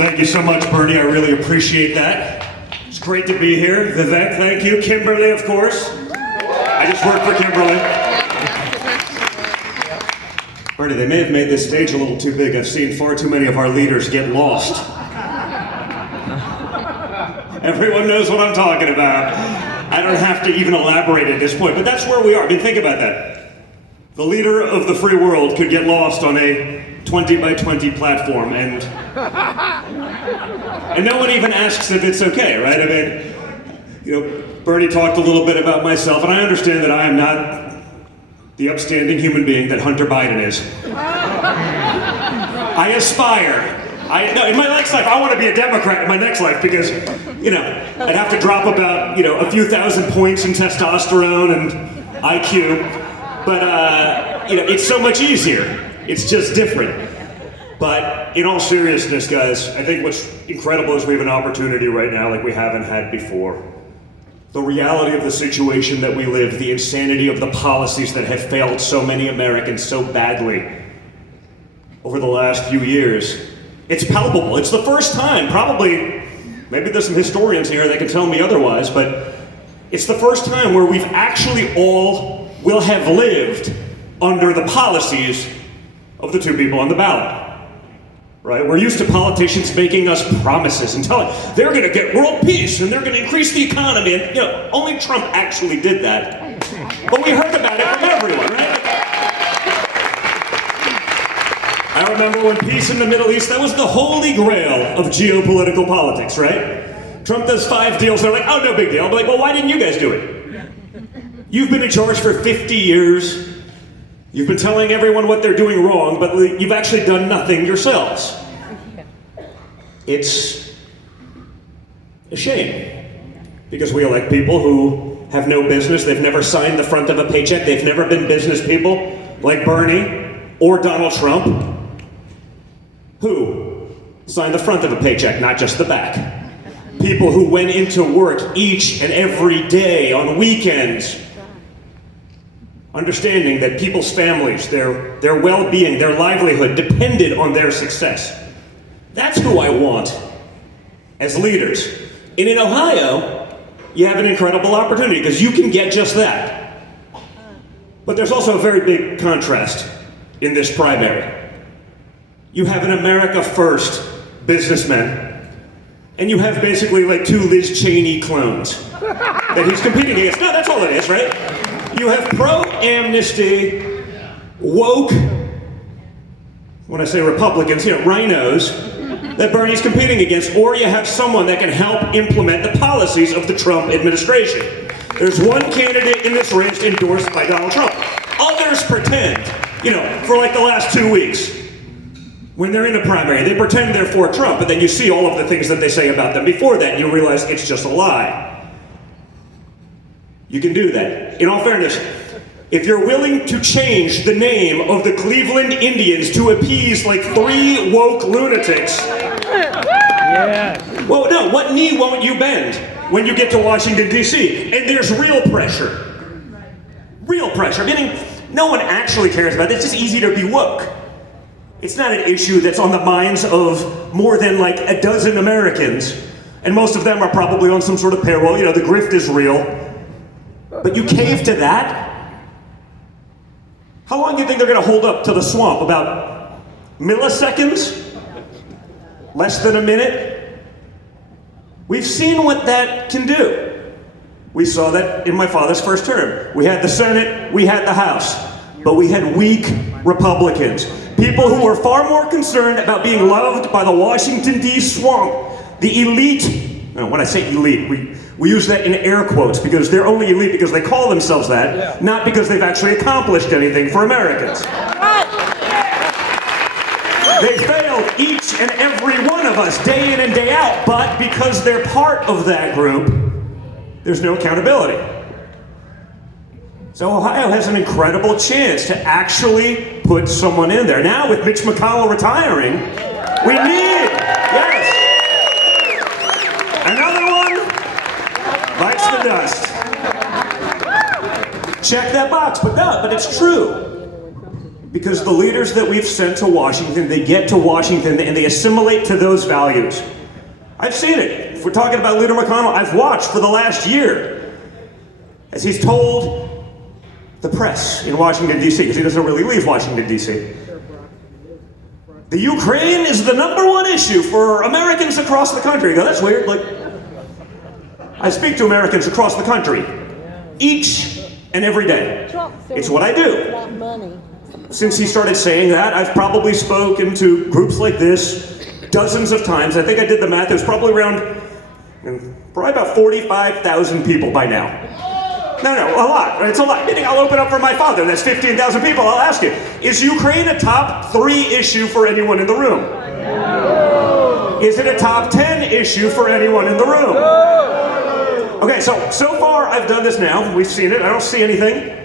Thank you so much, Bernie. I really appreciate that. It's great to be here. Vivek, thank you. Kimberly, of course. I just work for Kimberly. Bernie, they may have made this stage a little too big. I've seen far too many of our leaders get lost. Everyone knows what I'm talking about. I don't have to even elaborate at this point, but that's where we are. I mean, think about that. The leader of the free world could get lost on a 20 by 20 platform, and no one even asks if it's okay, right? I mean, Bernie talked a little bit about myself, and I understand that I am not the upstanding human being that Hunter Biden is. I aspire. No, in my next life, I want to be a Democrat in my next life because, I'd have to drop about, a few thousand points in testosterone and IQ. But, it's so much easier. It's just different. But in all seriousness, guys, I think what's incredible is we have an opportunity right now like we haven't had before. The reality of the situation that we live, the insanity of the policies that have failed so many Americans so badly over the last few years. It's palpable. It's the first time, probably, maybe there's some historians here that can tell me otherwise, but it's the first time where we've actually all will have lived under the policies of the two people on the ballot. Right? We're used to politicians making us promises and telling they're going to get world peace and they're going to increase the economy, and only Trump actually did that. But we heard about it from everyone, right? I remember when peace in the Middle East, that was the holy grail of geopolitical politics, right? Trump does 5 deals, they're like, oh, no big deal. I'm like, well, why didn't you guys do it? You've been in charge for 50 years. You've been telling everyone what they're doing wrong, but you've actually done nothing yourselves. It's a shame, because we elect people who have no business, they've never signed the front of a paycheck, they've never been business people, like Bernie or Donald Trump, who signed the front of a paycheck, not just the back. People who went into work each and every day on weekends, understanding that people's families, their well-being, their livelihood depended on their success. That's who I want as leaders. And in Ohio, you have an incredible opportunity because you can get just that. But there's also a very big contrast in this primary. You have an America First businessman, and you have basically like 2 Liz Cheney clones that he's competing against. No, that's all it is, right? You have pro-amnesty, woke, when I say Republicans, rhinos, that Bernie's competing against, or you have someone that can help implement the policies of the Trump administration. There's one candidate in this race endorsed by Donald Trump. Others pretend, for like the last 2 weeks, when they're in a primary, they pretend they're for Trump, but then you see all of the things that they say about them before that, and you realize it's just a lie. You can do that. In all fairness, if you're willing to change the name of the Cleveland Indians to appease like 3 woke lunatics, well, no, what knee won't you bend when you get to Washington, D.C.? And there's real pressure. Real pressure, meaning no one actually cares about it. It's just easy to be woke. It's not an issue that's on the minds of more than like a dozen Americans, and most of them are probably on some sort of payroll. The grift is real. But you cave to that? How long do you think they're going to hold up to the swamp? About milliseconds? Less than a minute? We've seen what that can do. We saw that in my father's first term. We had the Senate, we had the House, but we had weak Republicans. People who were far more concerned about being loved by the Washington, D.C. swamp, the elite. When I say elite, we use that in air quotes because they're only elite because they call themselves that, not because they've actually accomplished anything for Americans. They failed each and every one of us, day in and day out, but because they're part of that group, there's no accountability. So Ohio has an incredible chance to actually put someone in there. Now with Mitch McConnell retiring, we need, yes, another one bites the dust. Check that box, but it's true. Because the leaders that we've sent to Washington, they get to Washington and they assimilate to those values. I've seen it. If we're talking about Leader McConnell, I've watched for the last year as he's told the press in Washington, D.C., because he doesn't really leave Washington, D.C. The Ukraine is the #1 issue for Americans across the country. You go, that's weird. Like, I speak to Americans across the country each and every day. It's what I do. Since he started saying that, I've probably spoken to groups like this dozens of times. I think I did the math. There's probably probably about 45,000 people by now. No, a lot. It's a lot. Meaning I'll open up for my father. That's 15,000 people. I'll ask you, is Ukraine a top 3 issue for anyone in the room? No. Is it a top 10 issue for anyone in the room? No. Okay, so far I've done this now. We've seen it. I don't see anything.